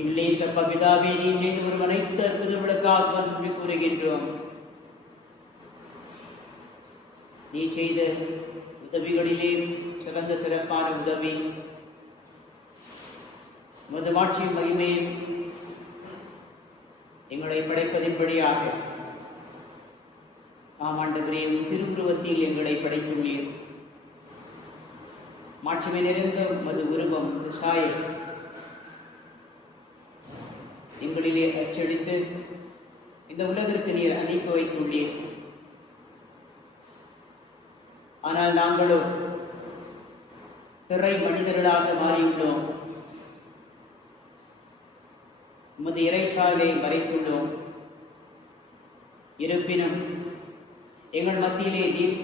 எங்களே சப்ப பிதாவே, நீ செய்து ஒரு அனைத்து அற்புதங்களுக்காக நன்றி கூறுகின்றோம். நீ செய்த உதவிகளிலே சிறந்த சிறப்பான உதவி உமது மாட்சியின் மகிமையை எங்களை படைப்பதின் வழியாக ஆண்டவரே, திருவுருவத்தில் எங்களை படைத்துள்ளீர். மாட்சிமை நிறைந்த உமது உருவம் சாயை எங்களிலே அச்சடித்து இந்த உலகிற்கு நீர் அனுப்பி வைத்துள்ளீர். ஆனால் நாங்களோ திரை மனிதர்களாக மாறியுள்ளோம். உமது இறைசாலை மறைத்துள்ளோம். இருப்பினும் எங்கள் மத்தியிலே நீர்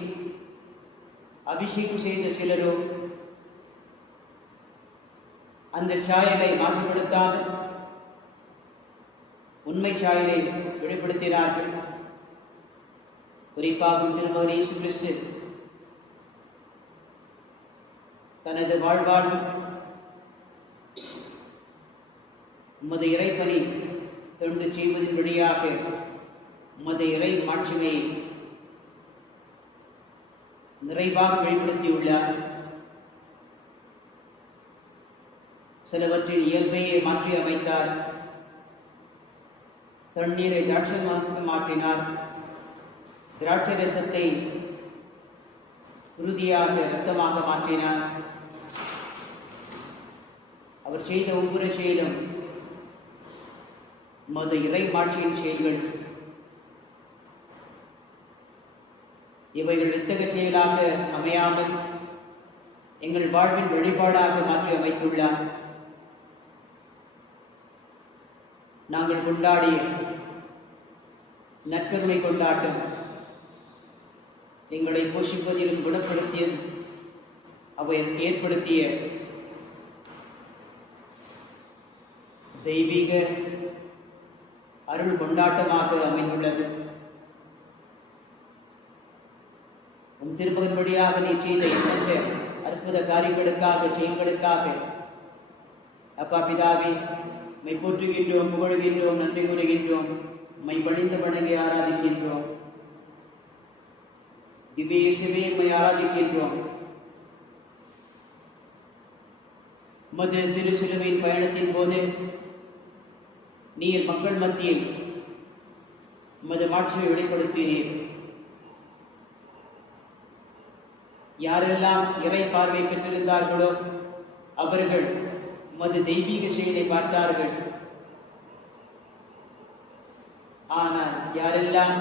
அபிஷேகம் செய்த சிலரோ அந்த சாயலை மாசுபடுத்தாமல் உண்மை சாயலை வெளிப்படுத்தினார்கள். குறிப்பாக திருமகன் இயேசு கிறிஸ்து தனது வாழ்வாழ்வு உமது இறைப்பணி தொண்டு செய்வதன் வழியாக உமது இறை மாட்சிமையை நிறைவாக வெளிப்படுத்தியுள்ளார். சிலவற்றின் இயல்பையே மாற்றி அமைத்தார். தண்ணீரை திராட்சையாக மாற்றினார். திராட்சை ரசத்தை உறுதியாக இரத்தமாக மாற்றினார். அவர் செய்த ஒவ்வொரு செயலும் உமது இறை மாட்சியின் செயல்கள். இவைகள் இத்தகைய செயலாக அமையாமல் எங்கள் வாழ்வின் வழிபாடாக மாற்றி அமைத்துள்ளார். நாங்கள் கொண்டாடிய நற்கருணை கொண்டாட்டம் எங்களை போஷிப்பதிலும் குணப்படுத்திய அவை ஏற்படுத்திய தெய்வீக அருள் கொண்டாட்டமாக அமைந்துள்ளது. உம் திருமகன் வழியாக நீ செய்த எண்ணற்ற அற்புத காரியங்களுக்காக செயல்களுக்காக அப்பா பிதாவே, மை போற்றுகின்றோம், புகழுகின்றோம், நன்றி கூறுகின்றோம், மை பணிந்து வணங்கி ஆராதிக்கின்றோம். திவ்ய இயேசுவே, மை ஆராதிக்கின்றோம். உமது திரு சிலுவையின் பயணத்தின் போது நீர் மக்கள் மத்தியில் உமது மாட்சியை வெளிப்படுத்தினீர். யாரெல்லாம் இறை பார்வை பெற்றிருந்தார்களோ அவர்கள் உமது தெய்வீக செயலை பார்த்தார்கள். ஆனால் யாரெல்லாம்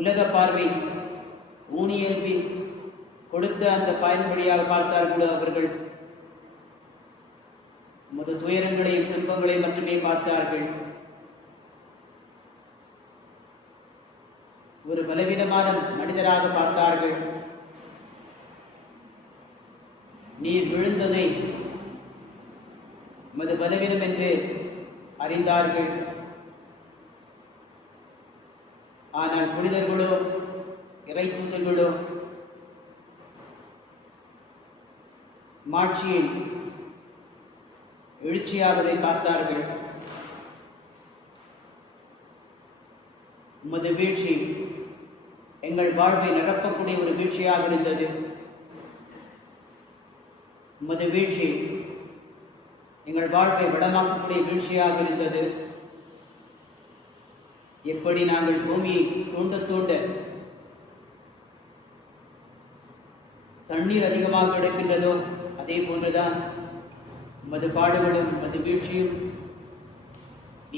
உலக பார்வை ஊனியல்பில் கொடுத்த அந்த பயன்படியாக பார்த்தார்களோ அவர்கள் உமது துயரங்களையும் துன்பங்களையும் மட்டுமே பார்த்தார்கள். ஒரு பலவீனமான மனிதராக பார்த்தார்கள். நீர் விழுந்ததை உமது பலவீனம் என்று அறிந்தார்கள். ஆனால் புனிதர்களோ இறை தூதர்களோ மாட்சியில் எழுச்சியாவதை பார்த்தார்கள். உமது வீழ்ச்சி எங்கள் வாழ்வை நிரப்பக்கூடிய ஒரு வீழ்ச்சியாக இருந்தது. உமது வீழ்ச்சி எங்கள் வாழ்வை வளமாக்கக்கூடிய வீழ்ச்சியாக இருந்தது. எப்படி நாங்கள் பூமியை தூண்ட தூண்ட தண்ணீர் அதிகமாக கிடைக்கின்றதோ அதே போன்றுதான் உமது பாடுகளும் உமது வீழ்ச்சியும்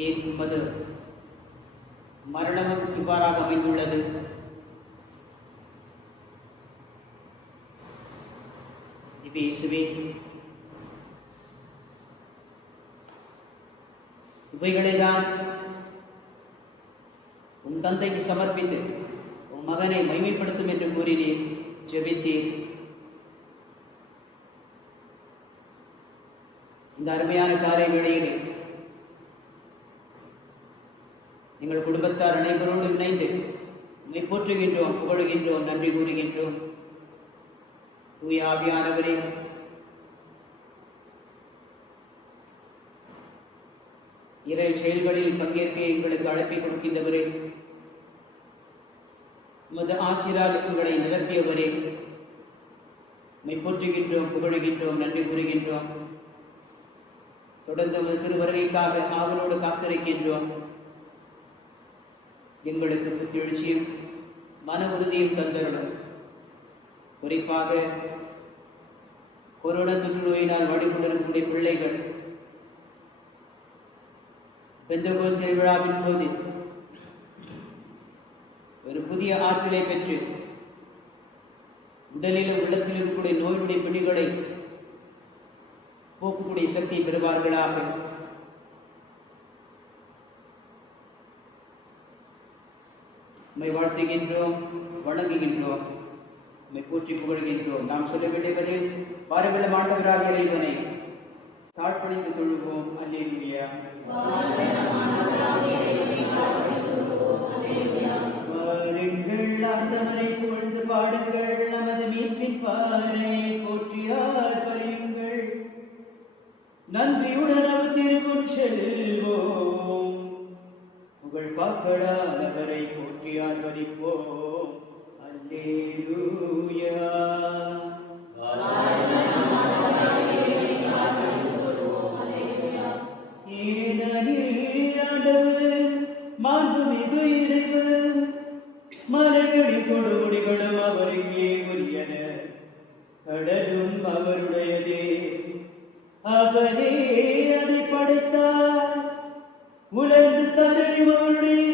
ஏன் உமது மரணமும் இவ்வாறாக அமைந்துள்ளது. இயேசுவே, இவைகளைதான் உன் தந்தைக்கு சமர்ப்பித்து உன் மகனை மகிமைப்படுத்தும் என்று கூறினீர், ஜெபித்தீர். இந்த அருமையான காலை வேளையிலே எங்கள் குடும்பத்தார் அனைவரோடு இணைந்து உம்மை போற்றுகின்றோம், புகழுகின்றோம், நன்றி கூறுகின்றோம். தூய ஆவியானவரே, இறை செயல்களில் பங்கேற்க எங்களுக்கு அழைப்பை கொடுக்கின்றவரே, உமது ஆசிரால் எங்களை நிரப்பியவரே, உம்மை போற்றுகின்றோம், புகழுகின்றோம், நன்றி கூறுகின்றோம். தொடர்ந்து உமது திருவருகைக்காக ஆவலோடு காத்திருக்கின்றோம். எங்களுக்கு புத்தெழுச்சியும் மன உறுதியும் தந்தருடன். குறிப்பாக கொரோனா தொற்று நோயினால் வாடிக்கொண்டிருக்கக்கூடிய பிள்ளைகள் பெந்தகோஸ்தே விழாவின் போது ஒரு புதிய ஆற்றலை பெற்று உடலிலும் உள்ளத்திலும் இருக்கக்கூடிய நோயுடைய பிடிகளை போக்கக்கூடிய சக்தியை பெறுவார்களாக. உம்மை வாழ்த்துகின்றோம், வணங்குகின்றோம், உம்மை போற்றி புகழ்கின்றோம். நாம் சொல்ல வேண்டியது, பாருங்கள் ஆண்டவராகிய இறைவனை தாழ்பணிந்து தொழுவோம். அல்லேலூயா. வாருங்கள் ஆண்டவரை புகழ்ந்து பாடுங்கள், நமது மீட்பின் பாறை போற்றியார் பரியுங்கள். நன்றியுடன் அவர் திருமுன் செல்வோம், புகழ் பாக்கடானவரை போற்றியார் பரிப்போம். அல்லேலூயா. ஏனெனில் ஆண்டவர் மாண்புமிகு இறைவர், மலைகளின் கொடுமுடிகளும் அவருக்கே உரியன, கடலும் அவருடையதே, அவரே அதை படைத்தார். உலர்ந்து தரையும் அவருடைய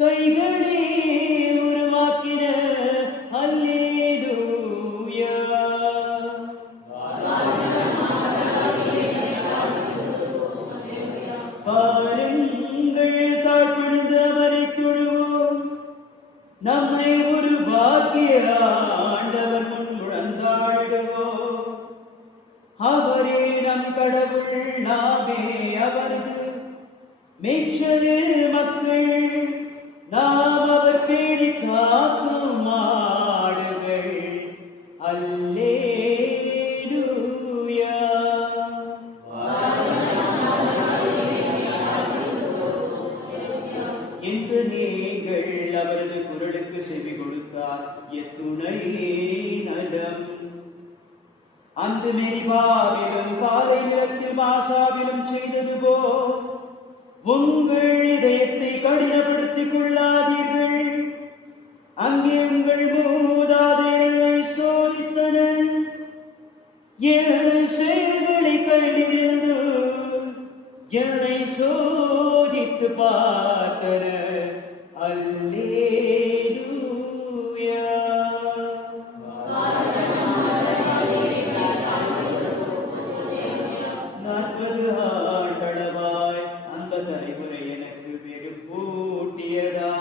கைகளே உருவாக்கின. அல்லேலூயா. பாருங்கள் தாழ்பணிந்து அவரை தொழுவோம், நம்மை உருவாக்கிய ஆண்டவர் முன் முழந்தாடுவோம். அவரே நம் கடவுள், நாமே அவரது மேய்ச்சலில் மக்கள், நாம் அவர் பேணி காக்கும் மாடுகள். அல்லேலூயா. என்று நீங்கள் அவரது குரலுக்கு செவி கொடுத்தார், எத்துணை நலம். அன்று மேரிபாவிலும் பாலை நிலத்தில் மாசாவிலும் செய்தது போல் உங்கள் இதயத்தை கடினப்படுத்திக் கொள்ளாதீர்கள். அங்கே உங்கள் மூதாதையர்களை சோதித்தனர், என் செயல்களை கண்டிருந்து என்னை சோதித்து பார்த்தனர். அல்லேலூயா. நாற்பது ஆண்டளவாய் அந்த தலைமுறை எனக்கு வெறுப்பூட்டியதா.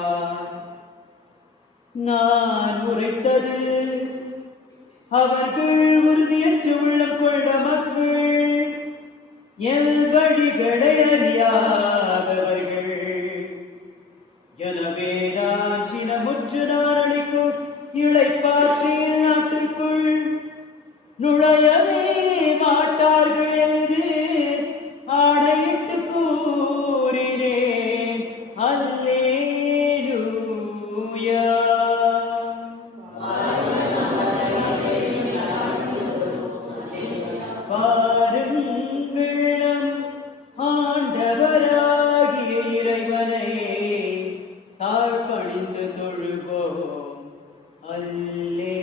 நான் உரைத்தது அவர்கள் உறுதியற்று உள்ளம் கொண்ட மக்கள், என் வழிகளை அறியாதவர்கள். எனவே நான் சினமுற்று நாளைக்குள் இளைப்பாற்றிய நாட்டிற்குள் நுழையவே மாட்டார்கள் என்று ஆணையிட்டு கூறினேன். அல்லேலூயா. பாருங்கள் ஆண்டவராகிய இறைவனை தாழ்பணிந்து தொழுவோம். அல்லேலூயா.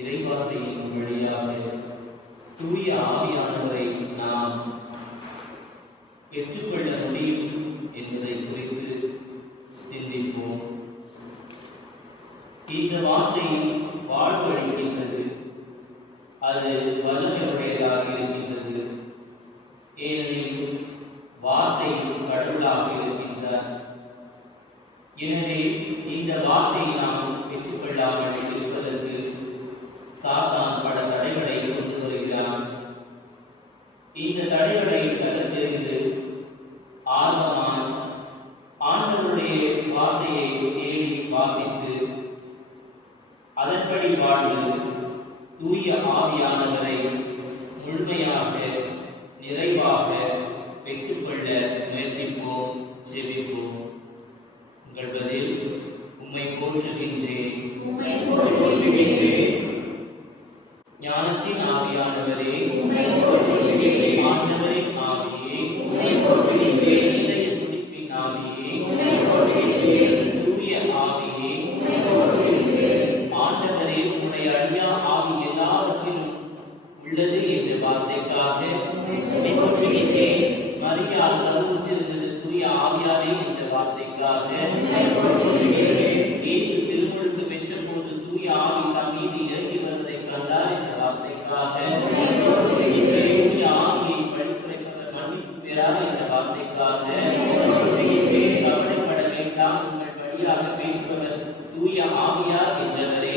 இறைவார்த்தையின் வழியாக தூய ஆவியானவரை நாம் பெற்றுக்கொள்ள முடியும் என்பதை குறித்து சிந்திப்போம். இந்த வார்த்தை வாழ்வழிக்கின்றது, அது வல்லமையுடையதாக இருக்கின்றது. ஏனெனில் வார்த்தை கடவுளாக இருக்கின்றார். எனவே இந்த வார்த்தையை நாம் பெற்றுக்கொள்ளாமல் இருப்பதற்கு சாத்தான் பல தடைகளை கொண்டு வருகிறான். இந்த தடைகளை தகர்த்தெறிந்து ஆர்வமான் ஆண்டவருடைய வார்த்தையை வாழ்வு தூய ஆவியானவரை முழுமையாக நிறைவாக பெற்றுக்கொள்ள முயற்சிப்போம், ஜெபிப்போம். உங்கள் பதில்: உம்மை போற்றுகின்றேன். ஞானத்தின் ஆவியானவரே, ஆண்டவரின் ஆவியே, இதய துடிப்பின் ஆவியே, தூய ஆவியே, ஆண்டவரே, உம்முடைய அழியா ஆவி எல்லாவற்றிலும் உள்ளது என்ற வார்த்தைக்காக மரியாள் கருவுற்றிருந்தது தூய ஆவியாவே என்ற வார்த்தைக்காக இயேசு திருமுழுக்கு பெற்ற போது தூய ஆவி தம் மீது இறங்கி வருவதை கண்டார் என்ற வார்த்தைக்காக தூய ஆவியை படித்துரைப்பவர் மன்னிப்பு பெறார் என்ற வார்த்தைக்காக கவலைப்பட வேண்டாம், உங்கள் வழியாக பேசுபவர் தூய ஆவியார் என்றவரே,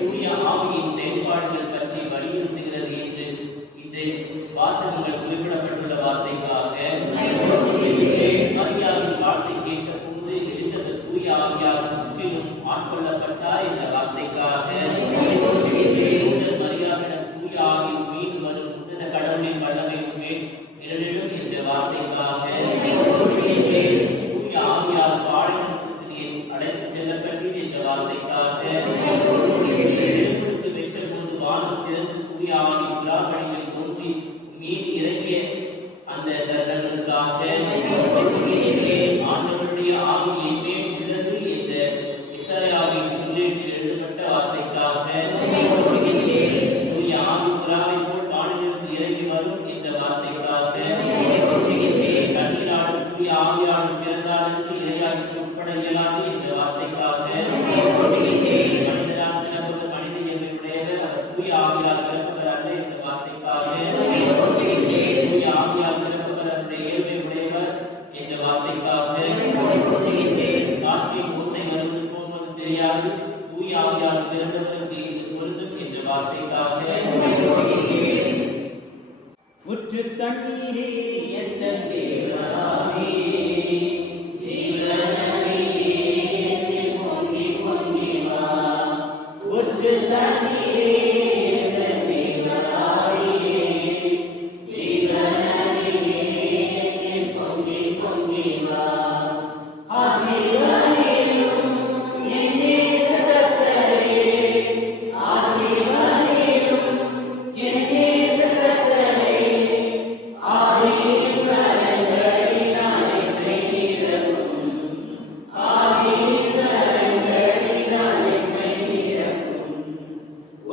தூய ஆவியின் செயல்பாடுகள் பற்றி வலியுறுத்துகிறது என்று இந்த வாசகங்கள் குறிப்பிடப்பட்டுள்ள வார்த்தைக்காக மரியாவின் வார்த்தை கேட்ட போது எலிசபெத் தூய ஆவியால் முற்றிலும் ஆட்கொள்ளப்பட்டார் என்ற வார்த்தைக்காக மரியாவிடம் தூய ஆவியின் மீது வரும் உன்னத கடவுளின் வல்லமை மேல் நிழலிடும் என்ற வார்த்தைக்காக தூய ஆவியால் பாளையத்திற்கு அழைத்து செல்லப்பட்டது என்ற வார்த்தைக்காக திருமுழுக்கு பெற்ற போது வானம் திறந்து தூய ஆவி விழாக்களில் தோன்றி மீது இறங்கிய அந்த தருணங்களுக்காக ஆண்டவருடைய ஆவி என் மேல் உள்ளது என்ற இசையாவின் சொல்லில் எழுதப்பட்ட வார்த்தைக்காக தூய ஆவி புறாவை போல் வானிலிருந்து இறங்கி வரும் என்ற வார்த்தைக்காக கண்ணீராடும் தூய ஆவியாடும் பிறந்தாலன்று இரையாட்சி உட்பட இயலாது என்ற வார்த்தைக்காக மனிதரால் பிறப்பவர் மனித இயல்புடையவர், அவர் தூய ஆவியால் பிறப்பவர் அல்ல என்ற வார்த்தைக்காக தூய ஆவியால் பிறப்பவர் அவருடைய இயல்பை உடையவர் என்ற வார்த்தைக்காக காற்றின் ஓசை வருவது போவது தெரியாது, தூய ஆவியால் பிறந்தவருக்கு இது பொருந்தும் என்ற வார்த்தைக்காக உற்று தண்ணீரே எந்த தேவனாவே ஜீவனமே பொங்கி பொங்கி வா, உற்று தண்ணீரே எந்த தேவனாவே ஜீவனமே பொங்கி பொங்கி வா, ஆசீர்வாதம் என்னே சகத்தரே, ஆசீர்வாதம் என்னே சகத்தரே, ஆவியின் கரங்களினால் என்னை நிரப்பும், ஆவியின் கரங்களினால் என்னை நிரப்பும்,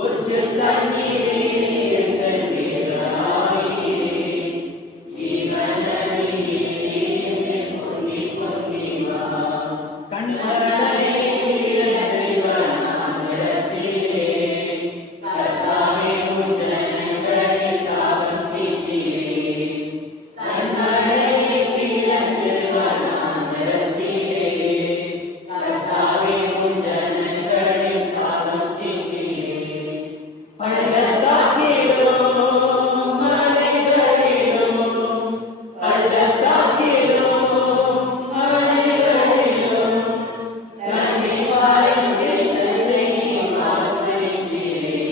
உற்று தண்ணீரே எங்கள் தேவனாவே ஜீவனமே பொங்கி பொங்கி வா, கண்மரே தேவனாமரத்திலே கர்த்தாவே உந்தனங்களில் தாகம் தீர்த்தீரே, கண்மரே தேவனாமரத்திலே கர்த்தாவே உந்தனங்களில் தாகம் தீர்த்தீரே, பள்ளத்தாக்கிலோ மலைகளிலோ, பள்ளத்தாக்கிலோ மலைகளிலோ தனிவாயும் தேசத்தை நீ வாக்களித்தீரே,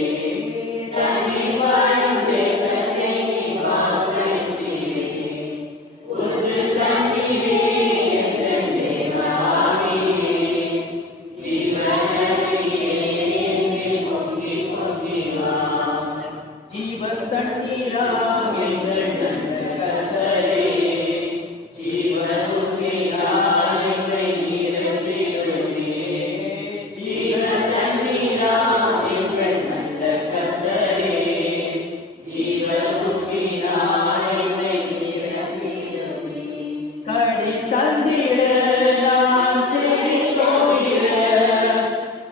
தனிவாயும் தேசத்தை நீ வாக்களித்தீரே, உற்று தண்ணீரே எங்கள் தேவனாவே ஜீவனமே பொங்கி பொங்கி வா, ஜீவன் தண்ணீராம் எங்கள் நல்ல கர்த்தரே, ஜீவன் ஊற்றினார் எங்களை நிரப்பிடுமே, ஜீவன் தண்ணீராம் எங்கள் நல்ல கர்த்தரே, ஜீவன் ஊற்றினார் எங்களை நிரப்பிடுமே, கடி தந்திட நான் செழித்தோயிட,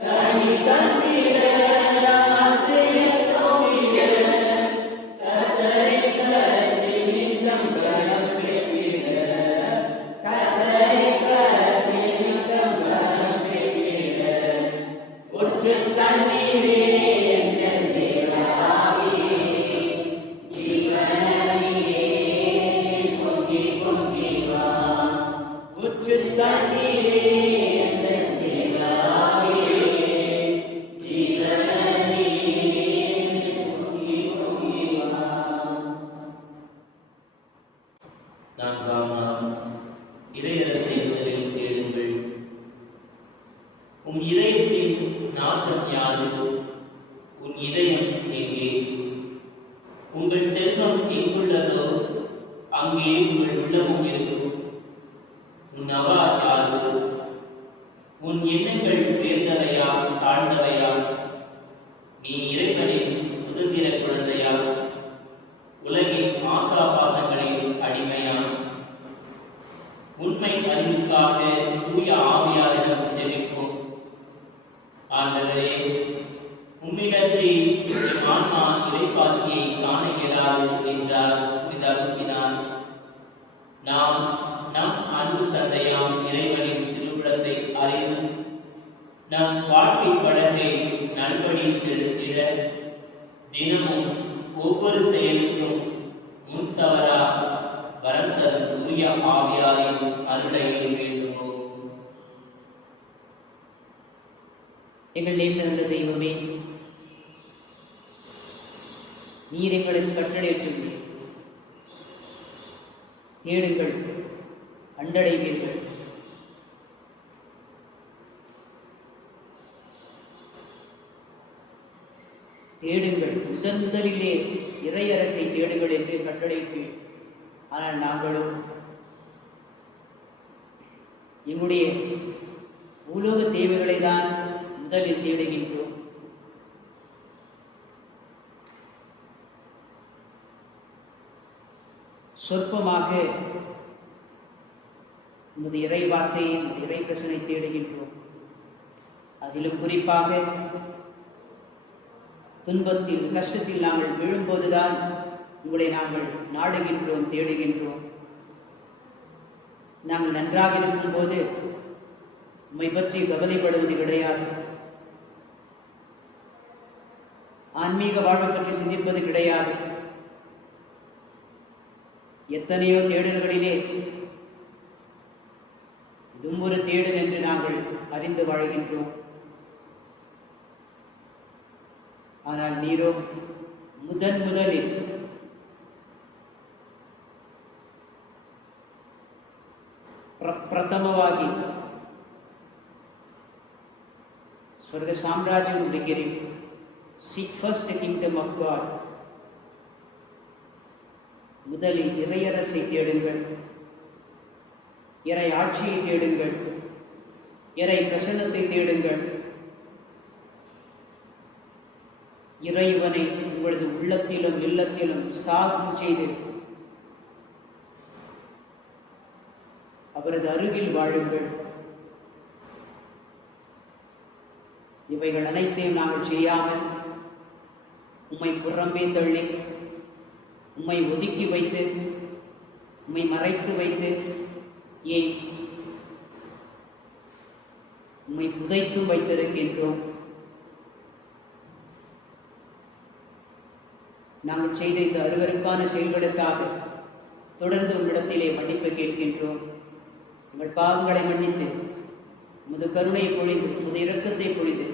கனி தந்திட நான் செழித்தோயிட, கர்த்தரை கரத்தில் நித்தம் கரம் பெற்றிட, கர்த்தரை கரத்தில் நித்தம் கரம் பெற்றிட, உற்று தண்ணீரே எங்கள் தேவனாவே ஜீவனமே பொங்கி பொங்கி வா, உற்று தண்ணீரே எங்கள் தேவனாவே நான்காம் நாள் இறையரசை முதலில் தேடுங்கள். உன் இதயத்தின் நாட்டம் யாது? உன் இதயம் எங்கே? உங்கள் செல்வம் எங்குள்ளதோ அங்கே உங்கள் உள்ளமும் இருக்கும். உன் அவா யாது? உன் எண்ணங்கள் உயர்ந்தவையா தாழ்ந்தவையா? நீ இறைவனின் சுதந்திர குழந்தையா? உலகின் ஆசாபாசங்களின் அடிமையா? உண்மை அறிவுக்காக தூய ஆவியாரிடம் செவிப்போம். ஆண்டவரே, உம்மிடற்றி என் ஆன்மா இறைப்பாட்சியை காண இயலாது என்றார் பிதாவினார். நாம் நம் அன்பு தந்தையாம் இறைவனின் திருவுளத்தை அறிந்து நம் வாழ்க்கை படகை நல்வழி செலுத்திட தினமும் ஒவ்வொரு செயலுக்கும் முன் தவறா வரம் தரும் தூய ஆவியாரின் அருளை வேண்டுவோம். எங்கள் நேசந்த தெய்வமே, நீர் எங்களுக்கு கட்டளையிட்டுள்ளீர். தேடுங்கள், கண்டடைவீர்கள். தேடுங்கள், முதலிலே இறையரசை தேடுங்கள் என்று கட்டளையிட்டீர். ஆனால் நாங்களும் எங்களுடைய பூலோக தேவைகளை தான் முதலில் தேடுகின்றோம். சொற்பமாக உமது இறை வார்த்தையை, இறை பிரசனை தேடுகின்றோம். அதிலும் குறிப்பாக துன்பத்தில், கஷ்டத்தில் நாங்கள் விழும்போதுதான் உங்களை நாங்கள் நாடுகின்றோம், தேடுகின்றோம். நாங்கள் நன்றாக இருக்கும்போது உம்மை பற்றி கவலைப்படுவது கிடையாது. ஆன்மீக வாழ்வை பற்றி சிந்திப்பது கிடையாது. எத்தனையோ தேடல்களிலே இதுவும் ஒரு தேடல் என்று நாங்கள் அறிந்து வாழ்கின்றோம். ஆனால் நீரோ முதலில் ಪ್ರಥಮವಾಗಿ ಸ್ವರ್ಗ ಸಾಮ್ರಾಜ್ಯ ಹುಡುಗಿರಿ. Seek first the kingdom of God. முதலில் இறையரசை தேடுங்கள், இறை ஆட்சியை தேடுங்கள், இறை பிரசன்னத்தை தேடுங்கள். இறைவனை உங்களது உள்ளத்திலும் இல்லத்திலும் ஸ்தாபனம் செய்து அவரது அருகில் வாழுங்கள். இவைகள் அனைத்தையும் நாங்கள் செய்யாமல் உம்மை புறம்பே தள்ளி, உம்மை ஒதுக்கி வைத்து, உம்மை மறைத்து வைத்து, ஏன் உம்மை புதைத்தும் வைத்திருக்கின்றோம். நாங்கள் செய்த இந்த அருவருக்கான செயல்களுக்காக தொடர்ந்து உன்னிடத்திலே மன்னிப்பு கேட்கின்றோம். எங்கள் பாவங்களை மன்னித்து, உமது கருணை பொழிந்து, உமது இரக்கத்தை பொழிந்து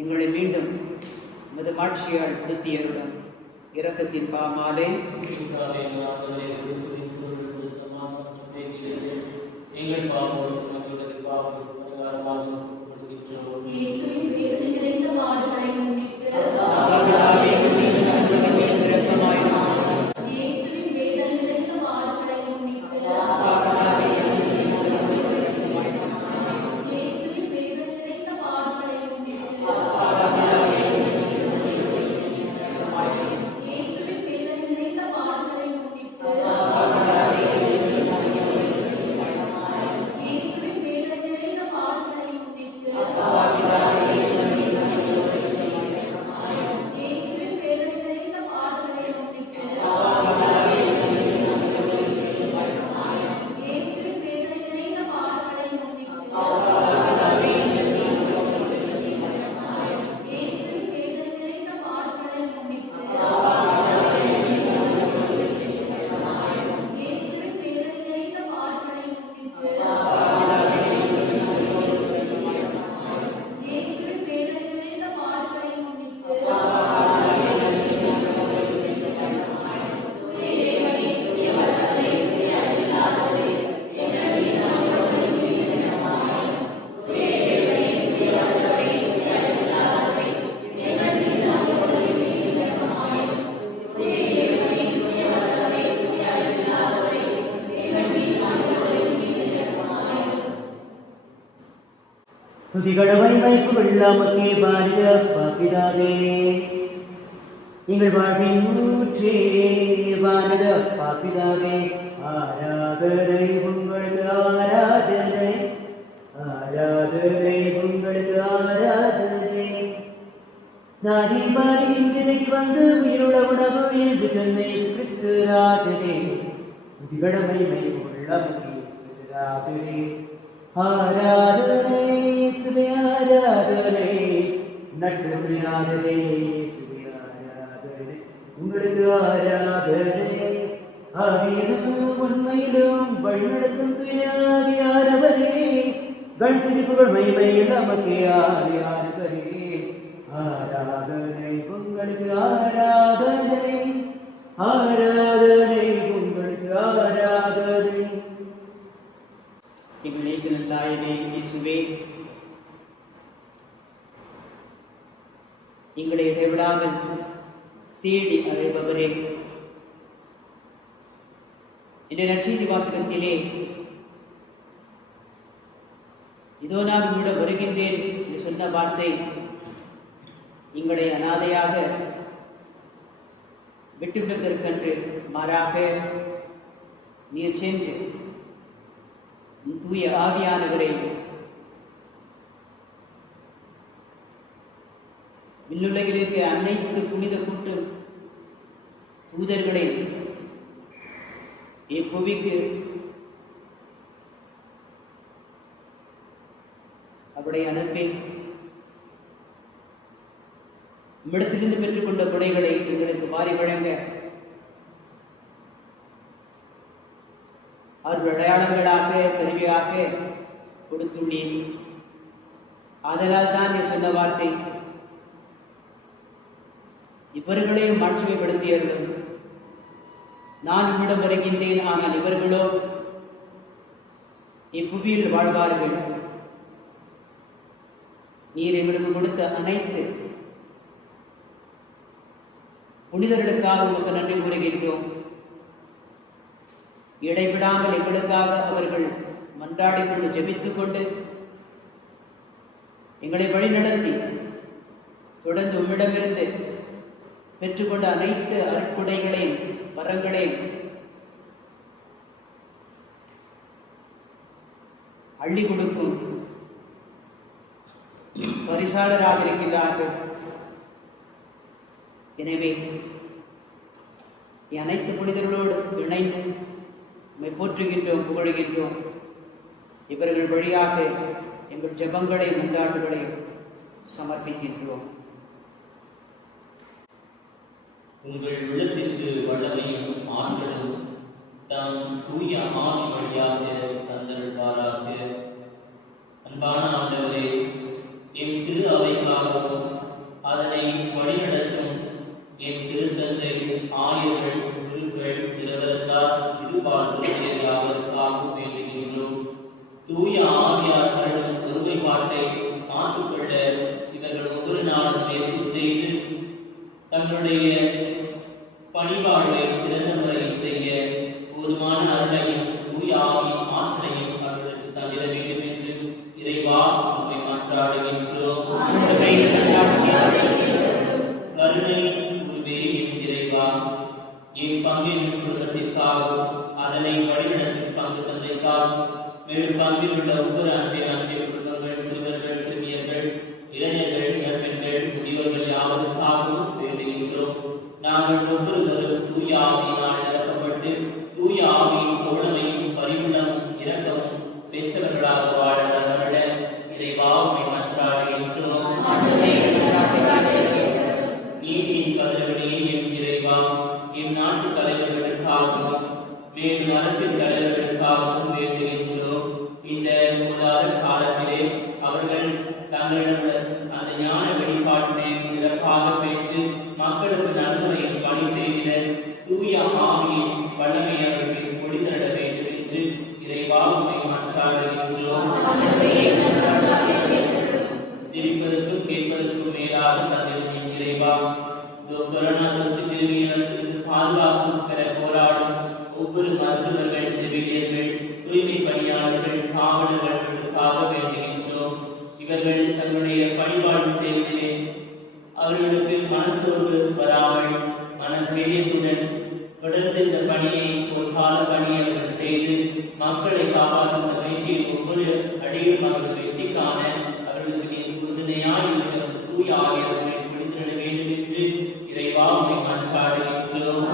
எங்களை மீண்டும் உமது மாட்சியால் படுத்தியருடன் இரக்கத்தின் பாமாலே எங்கள் பாவம் துதிகளவை வைப்புகள் நமக்கே பாருக பாப்பிதாவே. எங்கள் வாழ்வின் ஊற்றே வானக பாப்பிதாவே. ஆராதனை உங்களுக்கு ஆராதனை, ஆராதனை உங்களுக்கு ஆராதனை. நாடி மாறி இன்றைக்கு வந்து உயிருள்ள உணவு என்று தன்னை கிறிஸ்து ராஜனே. துதிகளவை வைப்புகள் நமக்கே ராஜனே. ஆராதனை சுபே ஆராதனை, நட்பு ஆராதனை சுபே ஆராதனை, உங்களுக்கு ஆராதனை. ஆவியிலும் உண்மையிலும் வழிநடத்தும் துயாவியாரவரே, கண்பிடிப்புகள் மைமையில் நமக்கே ஆவியாரவரே. ஆராதனை உங்களுக்கு ஆராதனை, ஆராதனை உங்களுக்கு ஆராதனை. எங்கள் நேசன் தாயனே இயேசுவே, எங்களை இடைவிடாமல் தேடி அழைப்பவரே, இந்த நற்செய்தி வாசகத்திலே இதோ நான் உம்மிடம் வருகின்றேன் என்று சொன்ன வார்த்தை எங்களை அனாதையாக விட்டுவிடுவதற்கென்று மாறாக நீர் சென்று தூய ஆவியானவரை விண்ணுலகில் இருக்கிற அனைத்து புனித கூட்டு தூதர்களை இப்புவிக்கு அவரை அனுப்பி நம்மிடத்திலிருந்து பெற்றுக்கொண்ட கொடைகளை எங்களுக்கு வாரி வழங்க அவர் அடையாளங்களாக கருவியாக கொடுத்துள்ளீர். ஆதலால் தான் நீ சொன்ன வார்த்தை இவர்களையும் மாட்சிமைப்படுத்தியவர்கள். நான் உம்மிடம் வருகின்றேன், ஆனால் இவர்களோ இப்புவியில் வாழ்வார்கள். நீர் எங்களுக்கு கொடுத்த அனைத்து புனிதர்களுக்காக உமக்கு நன்றி கூறுகின்றோம். இடைவிடாமல் எங்களுக்காக அவர்கள் மன்றாடிக் கொண்டு ஜெபித்துக் கொண்டு எங்களை வழிநடத்தி தொடர்ந்து உம்மிடமிருந்து பெற்றுக்கொண்ட அனைத்து அருட்கொடைகளையும் வரங்களையும் அள்ளி கொடுக்கும் பரிசாளராக இருக்கின்றார்கள். எனவே அனைத்து புனிதர்களோடு இணைந்து நம்மை போற்றுகின்றோம், புகழுகின்றோம். இவர்கள் வழியாக எங்கள் ஜெபங்களை மன்றாட்டுகளை சமர்ப்பிக்கின்றோம். உங்கள் உள்ளத்திற்கு வல்லமையும் ஆற்றலும் தம் தூய ஆவி வழியாக தந்தருள்வாராக. அன்பான ஆண்டவரே, எம் திரு அவைக்காகவும் அதனை வழிநடத்தும் எம் திருத்தந்தை ஆயர்கள், குருக்கள், திரவரத்தார், இருபால் யாவருக்காகவும் வேண்டுகின்றோம். தூய ஆவியார் கருடும் ஒருமைப்பாட்டை காத்துக்கொள்ள இவர்கள் ஒவ்வொரு நாளும் முயற்சி செய்து தங்களுடைய பணிவாழ்வை சிறந்த முறையில் செய்ய போதுமான அருளையும் தூய ஆவியின் ஆற்றலையும் அவர்களுக்கு தந்திட வேண்டும் என்று இறைவா உம்மை மன்றாடுகின்றோம். கருணை குருவே என் இறைவா, என் பங்கின் குடும்பத்திற்காகவும் அதனை வழிநடத்தும் பங்கு தந்தைக்காகவும் மேலும் பங்கில் உள்ள ஒவ்வொரு அன்பை குடும்பங்கள், சிறுவர்கள், சிறுமியர்கள், இளைஞர்கள், இளம்பெண்கள், முதியோர்கள் யாவருக்காகவும் வேண்டுகின்றோம். நாங்கள் ஒவ்வொருவரும் தூய ஆவியினால் நிரப்பப்பட்டு தூய ஆவியின் தோழமையும் பரிவுள்ளமும் இரக்கமும் பெற்றவர்களாக வாழ வருட இறைவா உம்மை மன்றாடுகின்றோம். நீதியின் கதிரவனே என் இறைவா, என் நாட்டு தலைவர்களுக்காகவும் மேலும் அரசியல் தலைவர்களுக்காகவும் வேண்டுகின்றோம். இந்த போதாத காலத்திலே அவர்கள் தங்களிடம் அந்த ஞான வெளிப்பாட்டினை சிறப்பாக பெற்று மக்களுக்கு நன்முறையில் பணி செய்த தூய ஆவியின் வல்லமை அவர்களுக்கு கொடுத்திட வேண்டும் என்று இறைவா உம்மை மன்றாடுகின்றோம். திரிப்பதற்கும் கேட்பதற்கும் மேலாக தந்திடும் என் இறைவா, கொரோனா தொற்று கிருமியிலிருந்து பாதுகாப்பு பெற போராடும் ஒவ்வொரு மருத்துவர்கள், பணியை பொற்கால பணியை அவர்கள் செய்து மக்களை காப்பாற்றும் மகிழ்ச்சியில் ஒவ்வொரு அடியும் அவர்கள் வெற்றி காண அவர்களுக்கு உறுதுணையாக இருக்கிற தூய ஆகியவர்களை புரிந்திட வேண்டும் என்று இறைவா உம்மை மன்றாடுகின்றோம்.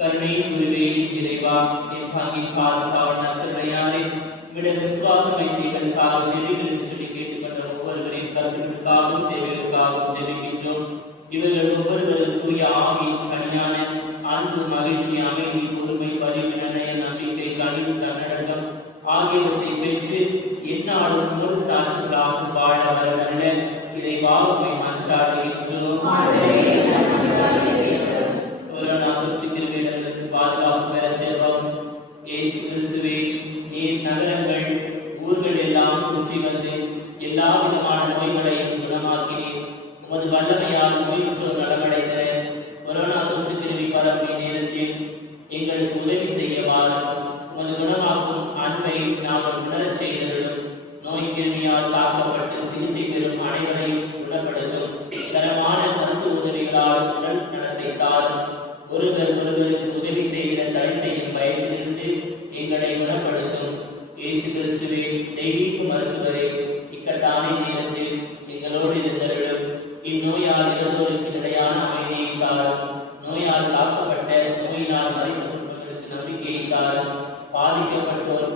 கருணை குருவே இறைவா என் பங்கின் பாதுகாவல் நற்கருணையாரே இவருடைய விசுவாசம் வைத்தீர்களுக்காக ஜெபிக்கிறேன் சொல்லி கேட்டுக்கொண்ட ஒவ்வொருவரின் கருத்துக்களுக்காகவும் தேவைகளுக்காகவும் ஜெபிக்கின்றோம். இவர்கள் ஒவ்வொருவரும் தூய ஆவியின் கனியான அன்பு, மகிழ்ச்சி, அமைதி, பொறுமை, பரிவு, நிர்ணய, நம்பிக்கை, கனிவு, தன்னடக்கம் ஆகியவற்றை பெற்று எந்நாளும் ஒரு சாட்சிகளாக வாழ வர நல்ல இறைவா உம்மை மன்றாடுகின்றோம். கொரோனா தொற்று கிருமியிடமிருந்து பாதுகாப்பு பெற செல்வோம். இயேசு கிறிஸ்துவே, நீர் நகரங்கள் ஊர்கள் எல்லாம் சுற்றி வந்து எல்லா விதமான நோய்களையும் குணமாக்கினீர். உமது வல்லமையால் நோயுற்றோர் நலமடைந்த கொரோனா தொற்று கிருமி பரப்பிய நேரத்தில் எங்களுக்கு உதவி செய்ய வாரும். உமது குணமாக்கும் அன்பை நாங்கள் உணரச் செய்தருளும். நோய் கிருமியால் தாக்கப்பட்டு சிகிச்சை பெறும் அனைவரையும் குணப்படுத்தும். தரமான மருத்துவ உதவிகளால் உடல் நலத்தை தாரும். ஒருவர் ஒருவருக்கு உதவி செய்கிற தடை செய்யும் பயத்திலிருந்து எங்களை குணப்படுத்தும். இயேசு கிறிஸ்துவே, தெய்வீக மருத்துவரை, இக்கட்டான நேரத்தில் எங்களோடு இருந்தருளும். இந்நோயால் இறந்தோருக்கு நிலையான அமைதியை தாரும். நோயால் தாக்கப்பட்ட நோயினால் மறைந்த குடும்பங்களுக்கு நம்பிக்கையை தாரும். பாதிக்கப்பட்டோர்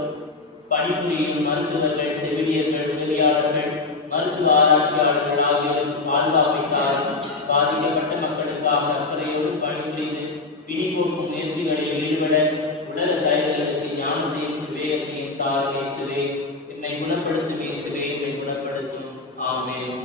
பணிபுரியும் மருத்துவர்கள், செவிலியர்கள், உதவியாளர்கள், மருத்துவ ஆராய்ச்சியாளர்கள் ஆகியோருக்கு பாதுகாப்பை தாரும். பாதிக்கப்பட்ட மக்களுக்காக அக்கறையோடு பணிபுரிந்து பிணிபோக்கும் முயற்சிகளில் ஈடுபட உலக தலைவர்களுக்கு ஞானத்தையும் விவேகத்தையும் தாரும். இயேசுவே, என்னை குணப்படுத்தும். இயேசுவே, என்னை குணப்படுத்தும். ஆமென்.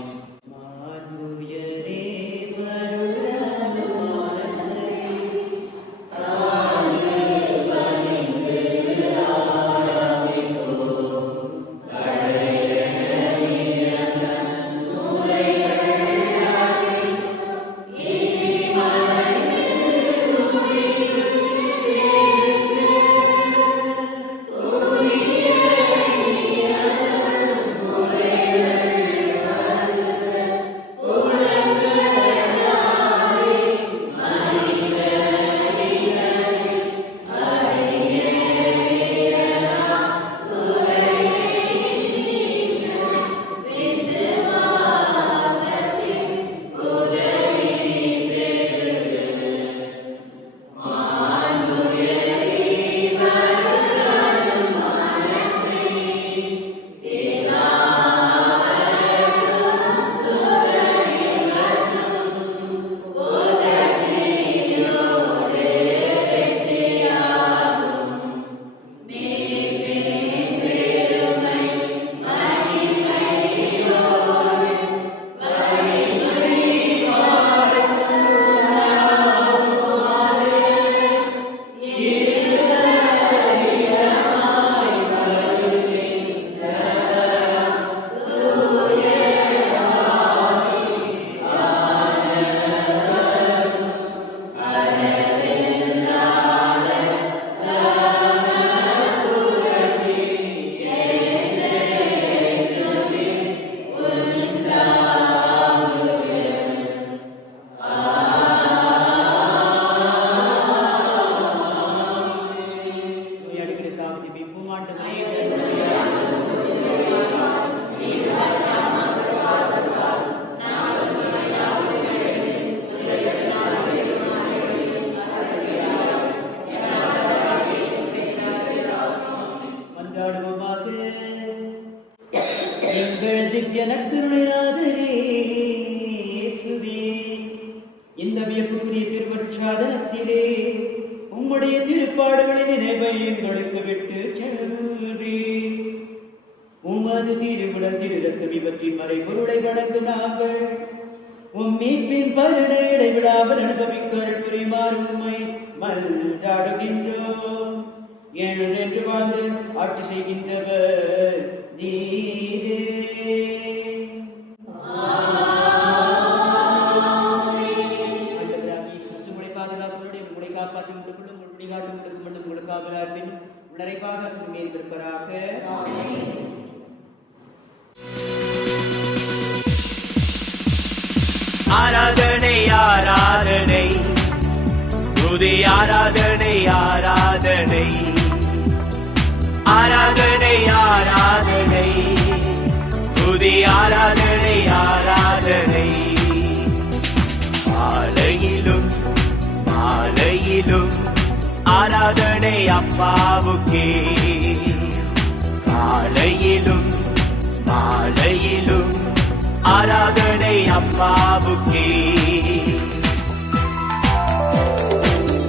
இந்த வியப்புக்குரிய திருவருட்சாதனத்திலே உம்முடைய திருப்பாடுகளின் நினைவை எங்களுக்கு விட்டு சென்றே. உமது திருவிடத்தில் இரத்தமி பற்றி மறைபொருளை வழங்கு நாங்கள் உம் மீட்பின் பலனை இடைவிடாமல் அனுபவிக்க அருள் புரியுமாறு உம்மை மன்றாடுகின்றோம். என்று வாழ்ந்து ஆட்சி செய்கின்றவர் நீரே. ஆராதனை ஆராதனை துதி ஆராதனை ஆராதனை ஆராதனை ஆராதனை துதி ஆராதனை ஆராதனை மாலையிலும் மாலையிலும் ஆராதனை அப்பாவுக்கே காலையிலும் மாலையிலும் ஆராதனை அப்பாவுக்கே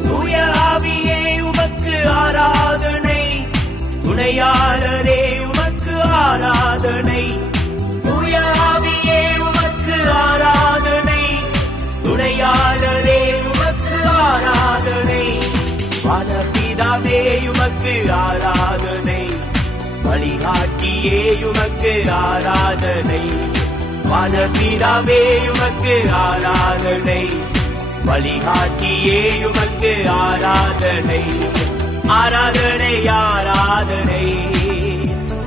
தூய ஆவியே உமக்கு ஆராதனை துணையாளரே உமக்கு ஆராதனை தூய ஆவியே உமக்கு ஆராதனை துணையாளரே உமக்கு ஆராதனை பலபிதாவே உமக்கு ஆராதனை வழிகாட்டியே உமக்கு ஆராதனை பலபிதாவே உமக்கு ஆராதனை வழிகாட்டியே உமக்கு ஆராதனை ஆராதனை ஆராதனை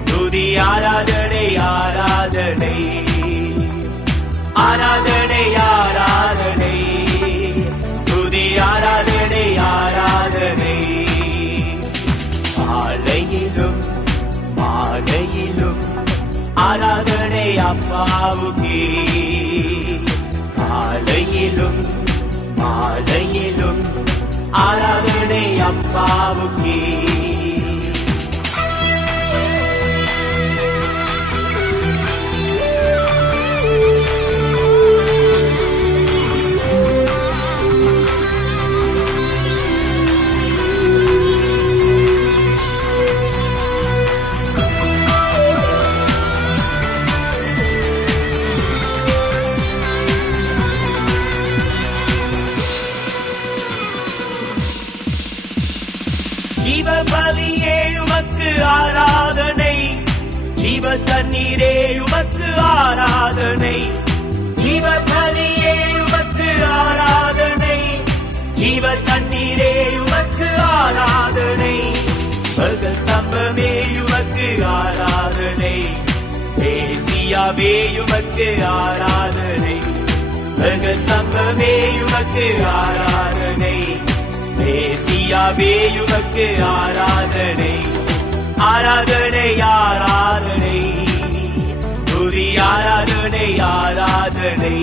துதி ஆராதனை ஆராதனை ஆராதனை ஆராதனை துதி ஆராதனை ஆராதனை மாலையிலும் மாலையிலும் ஆராதனை அப்பாவுக்கே காலையிலும் மாலையிலும் ஆராதனை அப்பாவுக்கே ஜீவ பலியே உமக்கு ஆராதனை ஜீவ தண்ணீரே உமக்கு ஆராதனை ஜீவ பலியே உமக்கு ஆராதனை ஜீவ தண்ணீரே உமக்கு ஆராதனை ஸ்தம்பமே உமக்கு ஆராதனை தேசியாவே உமக்கு ஆராதனை ஸ்தம்பமே உமக்கு ஆராதனை தேசியாவே உமக்கு ஆராதனை ஆராதனை ஆராதனை துதி ஆராதனை ஆராதனை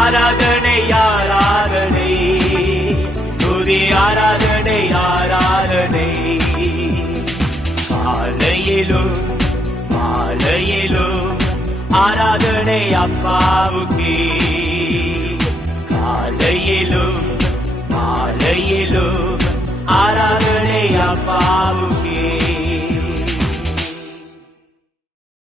ஆராதனை ஆராதனை துதி ஆராதனை ஆராதனை மாலையிலும் மாலையிலும் ஆராதனை அப்பாவுக்கே காலையிலும் மாலையிலும் ஆராதனை அப்பாவுக்கே